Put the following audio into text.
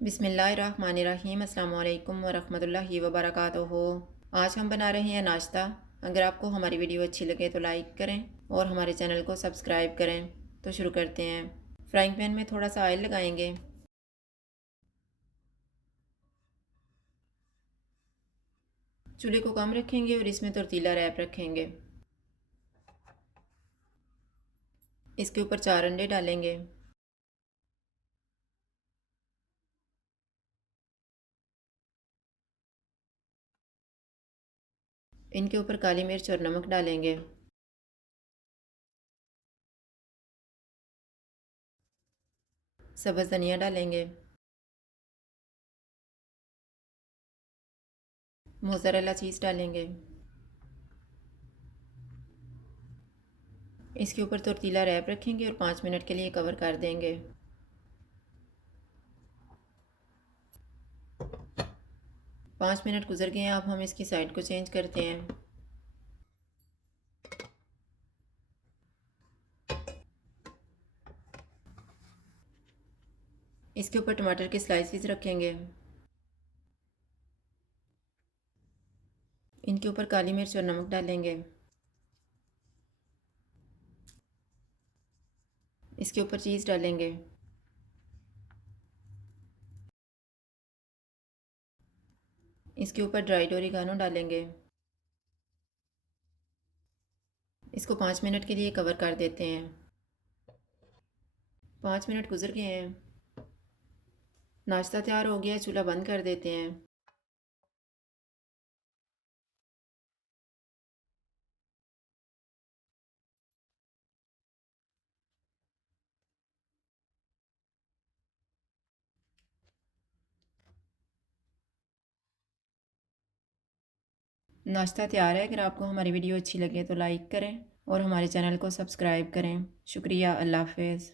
बिस्मिल्लाहिर्रहमानिर्रहीम अस्सलाम वालेकुम वरहमतुल्लाहि वबरकातुहू। आज हम बना रहे हैं नाश्ता। अगर आपको हमारी वीडियो अच्छी लगे तो लाइक करें और हमारे चैनल को सब्सक्राइब करें। तो शुरू करते हैं। फ्राइंग पैन में थोड़ा सा ऑयल लगाएंगे। चूल्हे को कम रखेंगे और इसमें tortilla रैप रखेंगे। इसके ऊपर 4 अंडे डालेंगे। इनके ऊपर काली मिर्च और नमक डालेंगे। सब्ज़ धनिया डालेंगे। मोज़रेला चीज़ डालेंगे। इसके ऊपर tortilla रैप रखेंगे और 5 मिनट के लिए कवर कर देंगे। 5 मिनट गुजर गए हैं। अब हम इसकी साइड को चेंज करते हैं। इसके ऊपर टमाटर के स्लाइसेस रखेंगे। इनके ऊपर काली मिर्च और नमक डालेंगे। इसके ऊपर चीज़ डालेंगे। इसके ऊपर ड्राइड ओरिगानो डालेंगे। इसको 5 मिनट के लिए कवर कर देते हैं। 5 मिनट गुजर गए हैं। नाश्ता तैयार हो गया है। चूल्हा बंद कर देते हैं। नाश्ता तैयार है। अगर आपको हमारी वीडियो अच्छी लगे तो लाइक करें और हमारे चैनल को सब्सक्राइब करें। शुक्रिया। अल्लाह हाफ़िज़।